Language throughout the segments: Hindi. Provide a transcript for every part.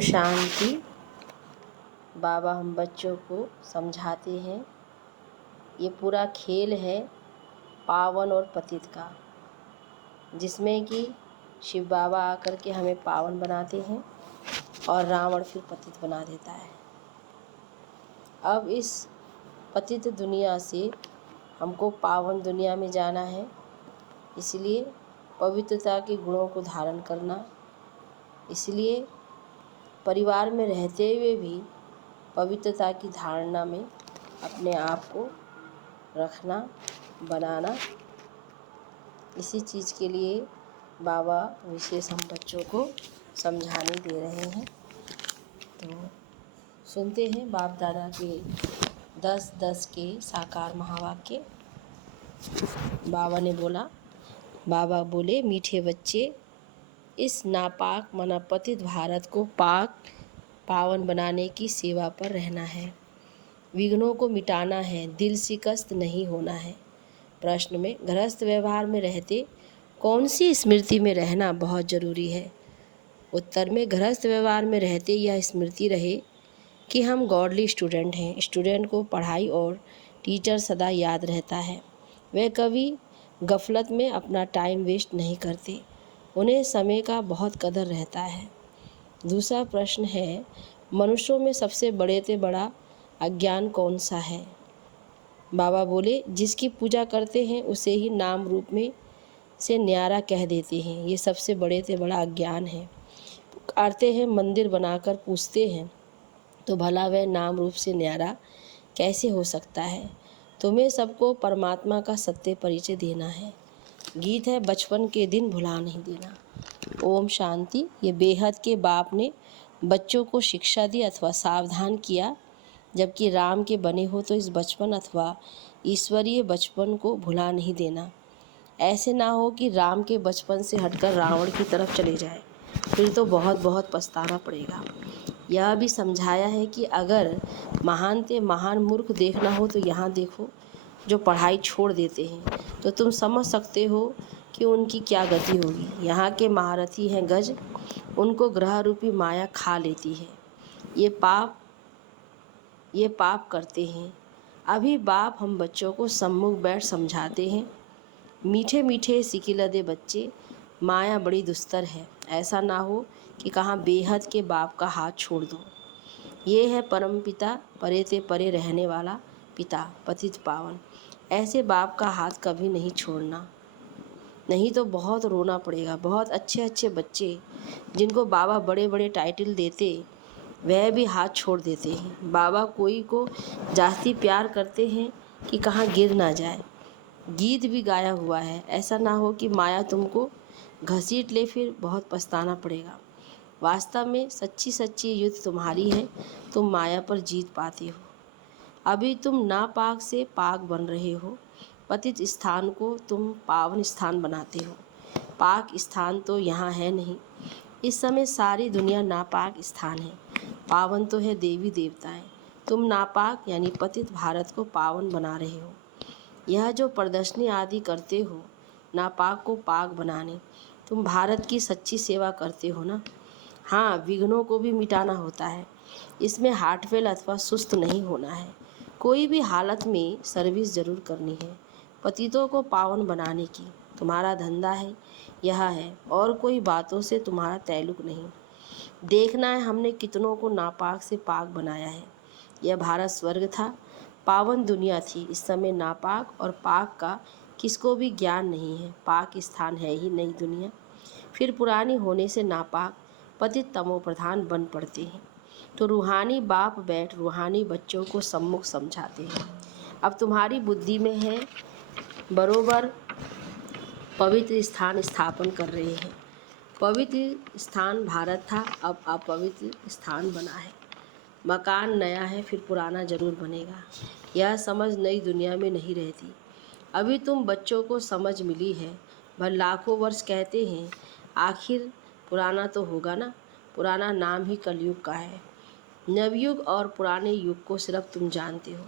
शांति। बाबा हम बच्चों को समझाते हैं, ये पूरा खेल है पावन और पतित का, जिसमें कि शिव बाबा आकर के हमें पावन बनाते हैं और रावण फिर पतित बना देता है। अब इस पतित दुनिया से हमको पावन दुनिया में जाना है, इसलिए पवित्रता के गुणों को धारण करना, इसलिए परिवार में रहते हुए भी पवित्रता की धारणा में अपने आप को रखना, बनाना, इसी चीज़ के लिए बाबा विशेष हम बच्चों को समझाने दे रहे हैं। तो सुनते हैं बाप दादा के 10-10 के साकार महावाक्य। बाबा ने बोला, बाबा बोले, मीठे बच्चे, इस नापाक मना पतित भारत को पावन बनाने की सेवा पर रहना है, विघ्नों को मिटाना है, दिल शिकस्त नहीं होना है। प्रश्न में गृहस्थ व्यवहार में रहते कौन सी स्मृति में रहना बहुत ज़रूरी है? उत्तर में गृहस्थ व्यवहार में रहते यह स्मृति रहे कि हम गॉडली स्टूडेंट हैं। स्टूडेंट को पढ़ाई और टीचर सदा याद रहता है। वे कभी गफलत में अपना टाइम वेस्ट नहीं करते, उन्हें समय का बहुत कदर रहता है। दूसरा प्रश्न है, मनुष्यों में सबसे बड़े से बड़ा अज्ञान कौन सा है? बाबा बोले, जिसकी पूजा करते हैं उसे ही नाम रूप में से न्यारा कह देते हैं, ये सबसे बड़े से बड़ा अज्ञान है। पुकारते हैं, मंदिर बनाकर पूछते हैं, तो भला वह नाम रूप से न्यारा कैसे हो सकता है? तुम्हें सबको परमात्मा का सत्य परिचय देना है। गीत है, बचपन के दिन भुला नहीं देना। ओम शांति। ये बेहद के बाप ने बच्चों को शिक्षा दी अथवा सावधान किया, जबकि राम के बने हो तो इस बचपन अथवा ईश्वरीय बचपन को भुला नहीं देना। ऐसे ना हो कि राम के बचपन से हटकर रावण की तरफ चले जाए, फिर तो बहुत बहुत पछताना पड़ेगा। यह भी समझाया है कि अगर महान ते महान मूर्ख देखना हो तो यहाँ देखो, जो पढ़ाई छोड़ देते हैं, तो तुम समझ सकते हो कि उनकी क्या गति होगी। यहाँ के महारथी हैं गज, उनको ग्रह रूपी माया खा लेती है। ये पाप करते हैं। अभी बाप हम बच्चों को सम्मुख बैठ समझाते हैं, मीठे मीठे सिकिलदे बच्चे, माया बड़ी दुस्तर है। ऐसा ना हो कि कहाँ बेहद के बाप का हाथ छोड़ दो। ये है परम पिता, परे ते परे रहने वाला पिता, पतित पावन। ऐसे बाप का हाथ कभी नहीं छोड़ना, नहीं तो बहुत रोना पड़ेगा। बहुत अच्छे अच्छे बच्चे जिनको बाबा बड़े बड़े टाइटल देते, वह भी हाथ छोड़ देते हैं। बाबा कोई को जास्ती प्यार करते हैं कि कहाँ गिर ना जाए। गीत भी गाया हुआ है, ऐसा ना हो कि माया तुमको घसीट ले, फिर बहुत पछताना पड़ेगा। वास्तव में सच्ची सच्ची युद्ध तुम्हारी है, तुम माया पर जीत पाते हो। अभी तुम नापाक से पाक बन रहे हो, पतित स्थान को तुम पावन स्थान बनाते हो। पाक स्थान तो यहाँ है नहीं, इस समय सारी दुनिया नापाक स्थान है। पावन तो है देवी देवताएं, तुम नापाक यानी पतित भारत को पावन बना रहे हो। यह जो प्रदर्शनी आदि करते हो नापाक को पाक बनाने, तुम भारत की सच्ची सेवा करते हो ना। हाँ, विघ्नों को भी मिटाना होता है, इसमें हार्टफेल अथवा सुस्त नहीं होना है। कोई भी हालत में सर्विस जरूर करनी है। पतितों को पावन बनाने की तुम्हारा धंधा है, यह है, और कोई बातों से तुम्हारा ताल्लुक नहीं। देखना है हमने कितनों को नापाक से पाक बनाया है। यह भारत स्वर्ग था, पावन दुनिया थी। इस समय नापाक और पाक का किसको भी ज्ञान नहीं है। पाक स्थान है ही नहीं दुनिया, फिर पुरानी होने से नापाक पतित तमो प्रधान बन पड़ते हैं। तो रूहानी बाप बैठ रूहानी बच्चों को सम्मुख समझाते हैं। अब तुम्हारी बुद्धि में है, बरोबर पवित्र स्थान स्थापन कर रहे हैं। पवित्र स्थान भारत था, अब अपवित्र स्थान बना है। मकान नया है, फिर पुराना जरूर बनेगा। यह समझ नई दुनिया में नहीं रहती। अभी तुम बच्चों को समझ मिली है। भर लाखों वर्ष कहते हैं, आखिर पुराना तो होगा ना। पुराना नाम ही कलयुग का है। नवयुग और पुराने युग को सिर्फ तुम जानते हो।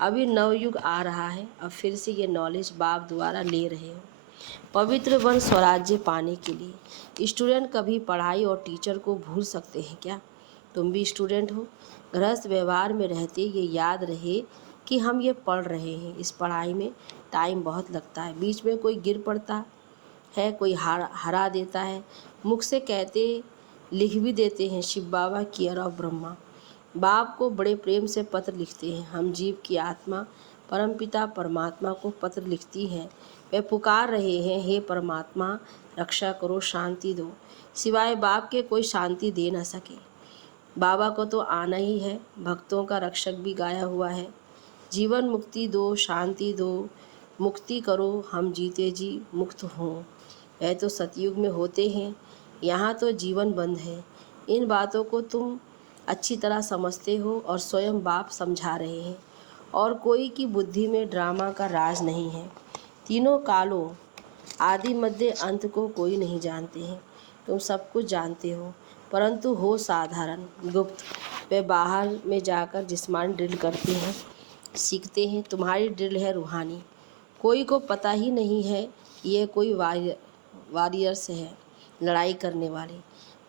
अभी नवयुग आ रहा है, अब फिर से ये नॉलेज बाप द्वारा ले रहे हो। पवित्र वन स्वराज्य पाने के लिए स्टूडेंट कभी पढ़ाई और टीचर को भूल सकते हैं क्या? तुम भी स्टूडेंट हो। गृहस्थ व्यवहार में रहते ये याद रहे कि हम ये पढ़ रहे हैं। इस पढ़ाई में टाइम बहुत लगता है, बीच में कोई गिर पड़ता है, कोई हरा देता है। मुख से कहते लिख भी देते हैं, शिव बाबा केयर ऑफ ब्रह्मा। बाप को बड़े प्रेम से पत्र लिखते हैं। हम जीव की आत्मा परमपिता परमात्मा को पत्र लिखती है। वे पुकार रहे हैं, हे परमात्मा रक्षा करो, शांति दो। सिवाय बाप के कोई शांति दे न सके। बाबा को तो आना ही है। भक्तों का रक्षक भी गाया हुआ है, जीवन मुक्ति दो, शांति दो, मुक्ति करो, हम जीते जी मुक्त हों। वह तो सतयुग में होते हैं, यहाँ तो जीवन बंद है। इन बातों को तुम अच्छी तरह समझते हो और स्वयं बाप समझा रहे हैं। और कोई की बुद्धि में ड्रामा का राज नहीं है। तीनों कालों आदि मध्य अंत को कोई नहीं जानते हैं। तुम सब कुछ जानते हो, परंतु हो साधारण, गुप्त। वे बाहर में जाकर जिस्मानी ड्रिल करते हैं, सीखते हैं। तुम्हारी ड्रिल है रूहानी। कोई को पता ही नहीं है ये कोई वॉरियर्स है, लड़ाई करने वाले।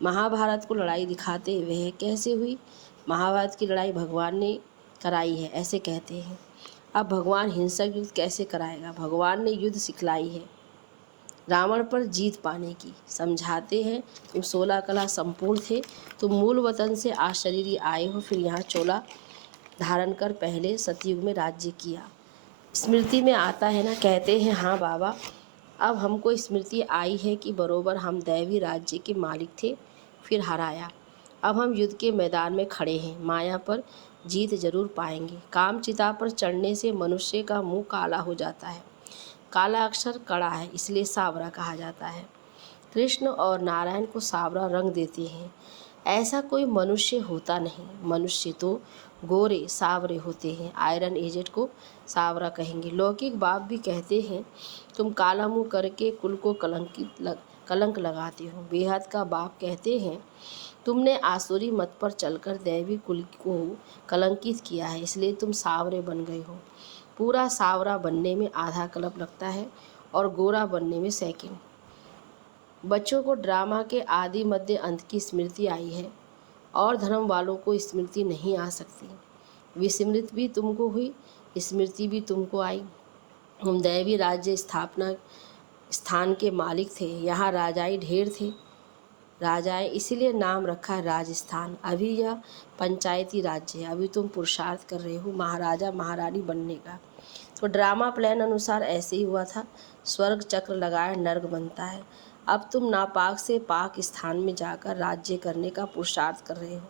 महाभारत को लड़ाई दिखाते वह कैसे हुई? महाभारत की लड़ाई भगवान ने कराई है, ऐसे कहते हैं। अब भगवान हिंसक युद्ध कैसे कराएगा? भगवान ने युद्ध सिखलाई है रावण पर जीत पाने की। समझाते हैं, तुम 16 कला संपूर्ण थे, तुम मूल वतन से आशरीरी आए हो, फिर यहाँ चोला धारण कर पहले सतयुग में राज्य किया। स्मृति में आता है ना, कहते हैं हाँ बाबा, अब हमको स्मृति आई है कि बरोबर हम दैवी राज्य के मालिक थे, फिर हराया। अब हम युद्ध के मैदान में खड़े हैं, माया पर जीत जरूर पाएंगे। काम चिता पर चढ़ने से मनुष्य का मुंह काला हो जाता है। काला अक्षर कड़ा है, इसलिए सावरा कहा जाता है। कृष्ण और नारायण को सावरा रंग देते हैं। ऐसा कोई मनुष्य होता नहीं। मनुष्य तो गोरे सावरे होते हैं। आयरन एजेड को सावरा कहेंगे। लौकिक बाप भी कहते हैं, तुम काला मुंह करके कुल को कलंक लगाते हो। बेहद का बाप कहते हैं, तुमने आसुरी मत पर चलकर दैवी कुल को कलंकित किया है, इसलिए तुम सावरे बन गए हो। पूरा सावरा बनने में आधा कल्प लगता है और गोरा बनने में सेकंड। बच्चों को ड्रामा के आदि मध्य अंत की स्मृति आई है और धर्म वालों को स्मृति नहीं आ सकती। विस्मृत भी तुमको हुई, स्मृति भी तुमको आई। हम दैवी राज्य स्थापना स्थान के मालिक थे। यहाँ राजाई ढेर थे, राजाएं, इसीलिए नाम रखा है राजस्थान। अभी यह पंचायती राज्य है। अभी तुम पुरुषार्थ कर रहे हो महाराजा महारानी बनने का। तो ड्रामा प्लान अनुसार ऐसे ही हुआ था। स्वर्ग चक्र लगाए नर्क बनता है। अब तुम नापाक से पाक स्थान में जाकर राज्य करने का पुरुषार्थ कर रहे हो।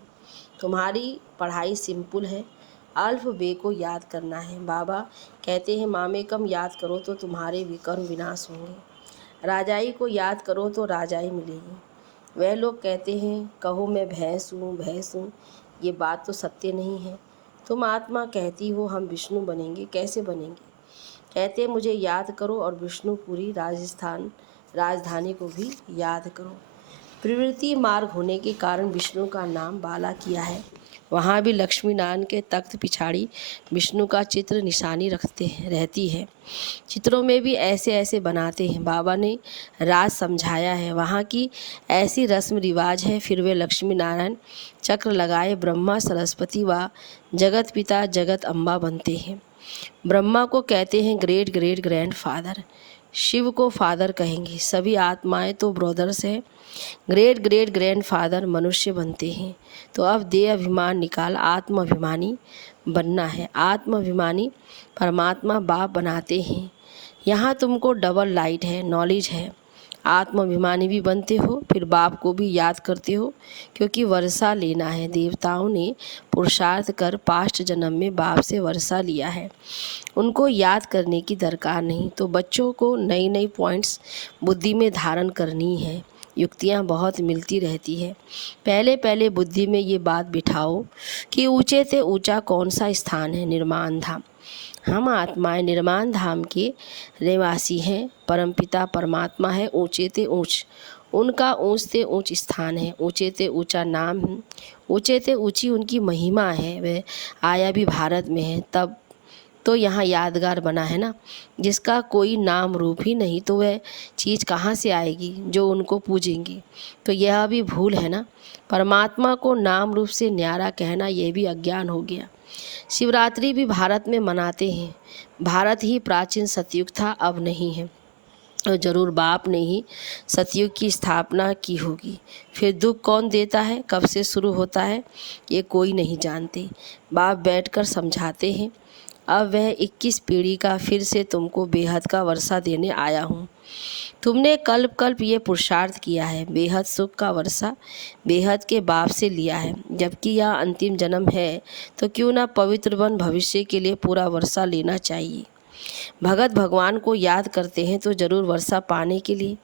तुम्हारी पढ़ाई सिंपल है, अल्फ बे को याद करना है। बाबा कहते हैं, मामे कम याद करो तो तुम्हारे विकर्म विनाश होंगे। राजाई को याद करो तो राजाई मिलेगी। वह लोग कहते हैं, कहो मैं भैंस हूँ भैंस हूँ। ये बात तो सत्य नहीं है। तुम आत्मा कहती हो हम विष्णु बनेंगे, कैसे बनेंगे? कहते मुझे याद करो और विष्णुपुरी राजधानी को भी याद करो। प्रवृत्ति मार्ग होने के कारण विष्णु का नाम बाला किया है। वहाँ भी लक्ष्मी नारायण के तख्त पिछाड़ी विष्णु का चित्र निशानी रहती है। चित्रों में भी ऐसे ऐसे बनाते हैं। बाबा ने राज समझाया है, वहाँ की ऐसी रस्म रिवाज है। फिर वे लक्ष्मी नारायण चक्र लगाए ब्रह्मा सरस्वती व जगत पिता जगत अम्बा बनते हैं। ब्रह्मा को कहते हैं great great grandfather, Shiva को फादर कहेंगे। सभी आत्माएं तो ब्रदर्स हैं। ग्रेट ग्रेट ग्रैंड फादर मनुष्य बनते हैं। तो अब देह अभिमान निकाल आत्माभिमानी बनना है। आत्माभिमानी परमात्मा बाप बनाते हैं। यहाँ तुमको डबल लाइट है, नॉलेज है। आत्माभिमानी भी बनते हो, फिर बाप को भी याद करते हो, क्योंकि वर्षा लेना है। देवताओं ने पुरुषार्थ कर पास्ट जन्म में बाप से वर्षा लिया है, उनको याद करने की दरकार नहीं। तो बच्चों को नई नई पॉइंट्स बुद्धि में धारण करनी है। युक्तियाँ बहुत मिलती रहती है। पहले पहले बुद्धि में ये बात बिठाओ कि ऊंचे से ऊंचा कौन सा स्थान है? निर्माण धाम। हम आत्माएं निर्माण धाम के निवासी हैं। परमपिता परमात्मा है ऊंचे से ऊंच, उनका ऊंच से ऊंच स्थान है, ऊंचे से ऊंचा नाम है, ऊंचे से ऊंची उनकी महिमा है। वह आया भी भारत में है, तब तो यहाँ यादगार बना है ना, जिसका कोई नाम रूप ही नहीं तो वह चीज़ कहाँ से आएगी जो उनको पूजेंगे। तो यह भी भूल है ना। परमात्मा को नाम रूप से न्यारा कहना यह भी अज्ञान हो गया। शिवरात्रि भी भारत में मनाते हैं। भारत ही प्राचीन सतयुग था, अब नहीं है। और जरूर बाप ने ही सतयुग की स्थापना की होगी। फिर दुख कौन देता है, कब से शुरू होता है, ये कोई नहीं जानते। बाप बैठकर समझाते हैं। अब वह 21 पीढ़ी का फिर से तुमको बेहद का वर्षा देने आया हूँ। तुमने कल्प कल्प ये पुरुषार्थ किया है, बेहद सुख का वर्षा बेहद के बाप से लिया है। जबकि यह अंतिम जन्म है, तो क्यों ना पवित्र बन भविष्य के लिए पूरा वर्षा लेना चाहिए। भगत भगवान को याद करते हैं तो जरूर वर्षा पाने के लिए।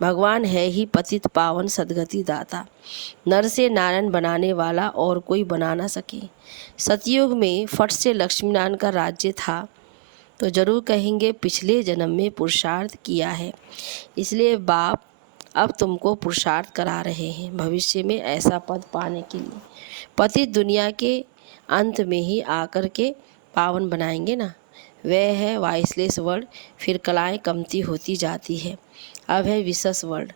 भगवान है ही पतित पावन सदगति दाता, नर से नारायण बनाने वाला और कोई बना ना सके। सतयुग में फट से लक्ष्मीनारायण का राज्य था, तो जरूर कहेंगे पिछले जन्म में पुरुषार्थ किया है, इसलिए बाप अब तुमको पुरुषार्थ करा रहे हैं भविष्य में ऐसा पद पाने के लिए। पतित दुनिया के अंत में ही आकर के पावन बनाएंगे ना। वह है वाइसलेस वर्ल्ड, फिर कलाएं कमती होती जाती है। अब है विशेष वर्ल्ड।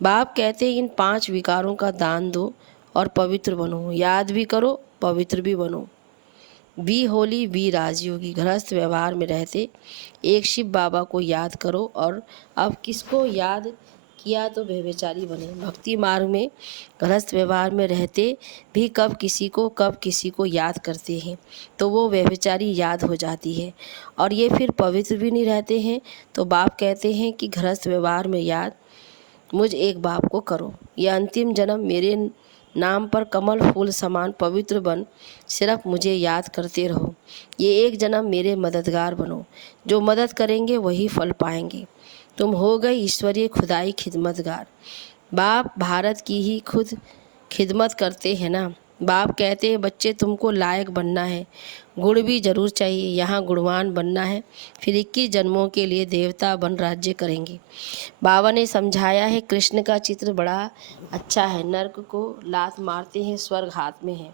बाप कहते हैं इन 5 विकारों का दान दो और पवित्र बनो। याद भी करो, पवित्र भी बनो। बी होली, बी राजयोगी। गृहस्थ व्यवहार में रहते एक शिव बाबा को याद करो, और अब किसको याद किया तो व्यभिचारी बने। भक्ति मार्ग में गृहस्थ व्यवहार में रहते भी कब किसी को याद करते हैं तो वो व्यभिचारी याद हो जाती है, और ये फिर पवित्र भी नहीं रहते हैं। तो बाप कहते हैं कि गृहस्थ व्यवहार में याद मुझ एक बाप को करो। यह अंतिम जन्म मेरे नाम पर कमल फूल समान पवित्र बन सिर्फ मुझे याद करते रहो। ये एक जन्म मेरे मददगार बनो। जो मदद करेंगे वही फल पाएंगे। तुम हो गए ईश्वरीय खुदाई खिदमतगार। बाप भारत की ही खुद खिदमत करते हैं ना। बाप कहते हैं बच्चे तुमको लायक बनना है, गुण भी जरूर चाहिए, यहाँ गुणवान बनना है, फिर 21 जन्मों के लिए देवता बन राज्य करेंगे। बाबा ने समझाया है कृष्ण का चित्र बड़ा अच्छा है। नर्क को लात मारते हैं, स्वर्ग हाथ में है।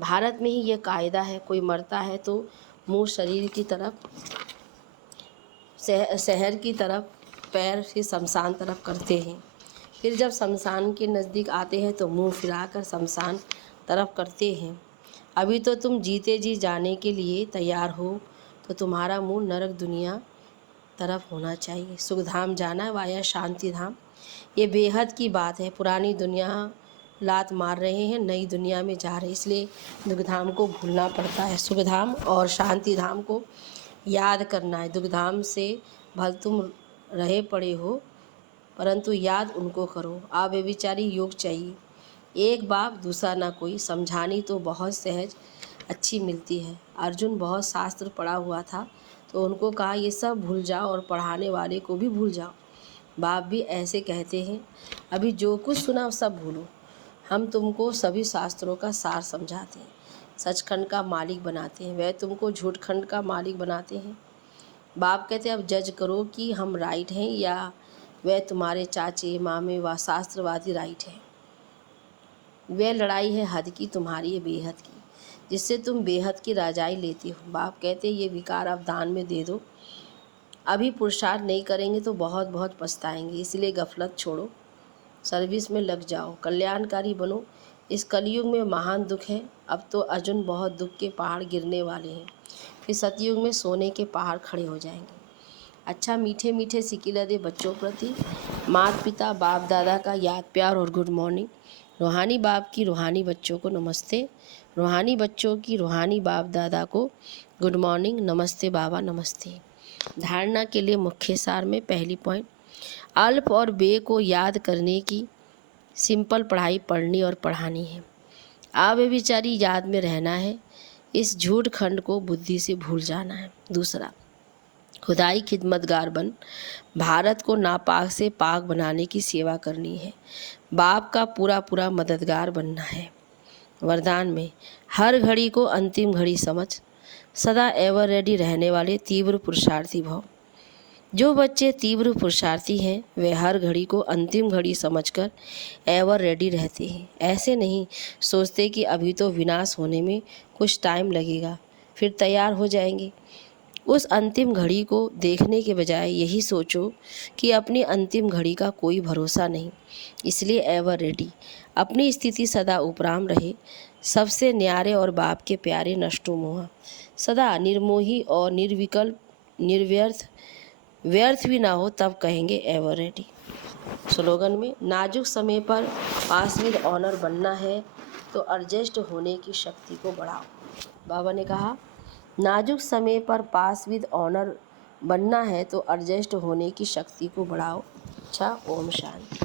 भारत में ही ये कायदा है, कोई मरता है तो मुंह शरीर की तरफ, शहर की तरफ, पैर से शमशान तरफ करते हैं। फिर जब शमशान के नज़दीक आते हैं तो मुंह फिराकर शमशान तरफ करते हैं। अभी तो तुम जीते जी जाने के लिए तैयार हो, तो तुम्हारा मुंह नरक दुनिया तरफ होना चाहिए। सुखधाम जाना वाया शांति धाम, ये बेहद की बात है। पुरानी दुनिया लात मार रहे हैं, नई दुनिया में जा रहे हैं, इसलिए दुखधाम को भूलना पड़ता है। सुखधाम और शांति धाम को याद करना है। दुखधाम से भल तुम रहे पड़े हो, परंतु याद उनको करो। आप बेविचारी योग चाहिए, एक बाप दूसरा ना कोई। समझानी तो बहुत सहज अच्छी मिलती है। अर्जुन बहुत शास्त्र पढ़ा हुआ था, तो उनको कहा ये सब भूल जाओ और पढ़ाने वाले को भी भूल जाओ। बाप भी ऐसे कहते हैं, अभी जो कुछ सुना सब भूलो। हम तुमको सभी शास्त्रों का सार समझाते हैं, सचखंड का मालिक बनाते हैं, वह तुमको झूठखंड का मालिक बनाते हैं। बाप कहते हैं अब जज करो कि हम राइट हैं या वह तुम्हारे चाचे मामे व शास्त्रवादी राइट हैं। वह लड़ाई है हद की, तुम्हारी है बेहद की, जिससे तुम बेहद की राजाई लेती हो। बाप कहते हैं ये विकार अब दान में दे दो। अभी पुरुषार्थ नहीं करेंगे तो बहुत बहुत पछताएंगे, इसलिए गफलत छोड़ो, सर्विस में लग जाओ, कल्याणकारी बनो। इस कलयुग में महान दुख है। अब तो अर्जुन बहुत दुख के पहाड़ गिरने वाले हैं, फिर सतयुग में सोने के पहाड़ खड़े हो जाएंगे। अच्छा, मीठे मीठे सिकिला दे बच्चों प्रति माता पिता बाप दादा का याद प्यार और गुड मॉर्निंग। रूहानी बाप की रूहानी बच्चों को नमस्ते, रूहानी बच्चों की रूहानी बाप दादा को गुड मॉर्निंग, नमस्ते बाबा नमस्ते। धारणा के लिए मुख्य सार में पहली पॉइंट, अल्प और बे को याद करने की सिंपल पढ़ाई पढ़नी और पढ़ानी है। आवे विचारी याद में रहना है, इस झूठ खंड को बुद्धि से भूल जाना है। दूसरा, खुदाई खिदमतगार बन भारत को नापाक से पाक बनाने की सेवा करनी है। बाप का पूरा पूरा मददगार बनना है। वरदान में हर घड़ी को अंतिम घड़ी समझ सदा एवर रेडी रहने वाले तीव्र पुरुषार्थी भव। जो बच्चे तीव्र पुरुषार्थी हैं वे हर घड़ी को अंतिम घड़ी समझकर एवर रेडी रहते हैं। ऐसे नहीं सोचते कि अभी तो विनाश होने में कुछ टाइम लगेगा, फिर तैयार हो जाएंगे। उस अंतिम घड़ी को देखने के बजाय यही सोचो कि अपनी अंतिम घड़ी का कोई भरोसा नहीं, इसलिए एवर रेडी। अपनी स्थिति सदा उपराम रहे, सबसे न्यारे और बाप के प्यारे नष्टो मोहा। सदा निर्मोही और निर्विकल्प निर्व्यर्थ, व्यर्थ भी ना हो तब कहेंगे एवर रेडी। स्लोगन में नाजुक समय पर पास विद ऑनर बनना है तो एडजस्ट होने की शक्ति को बढ़ाओ। बाबा ने कहा नाजुक समय पर पास विद ऑनर बनना है तो एडजस्ट होने की शक्ति को बढ़ाओ। अच्छा, ओम शांति।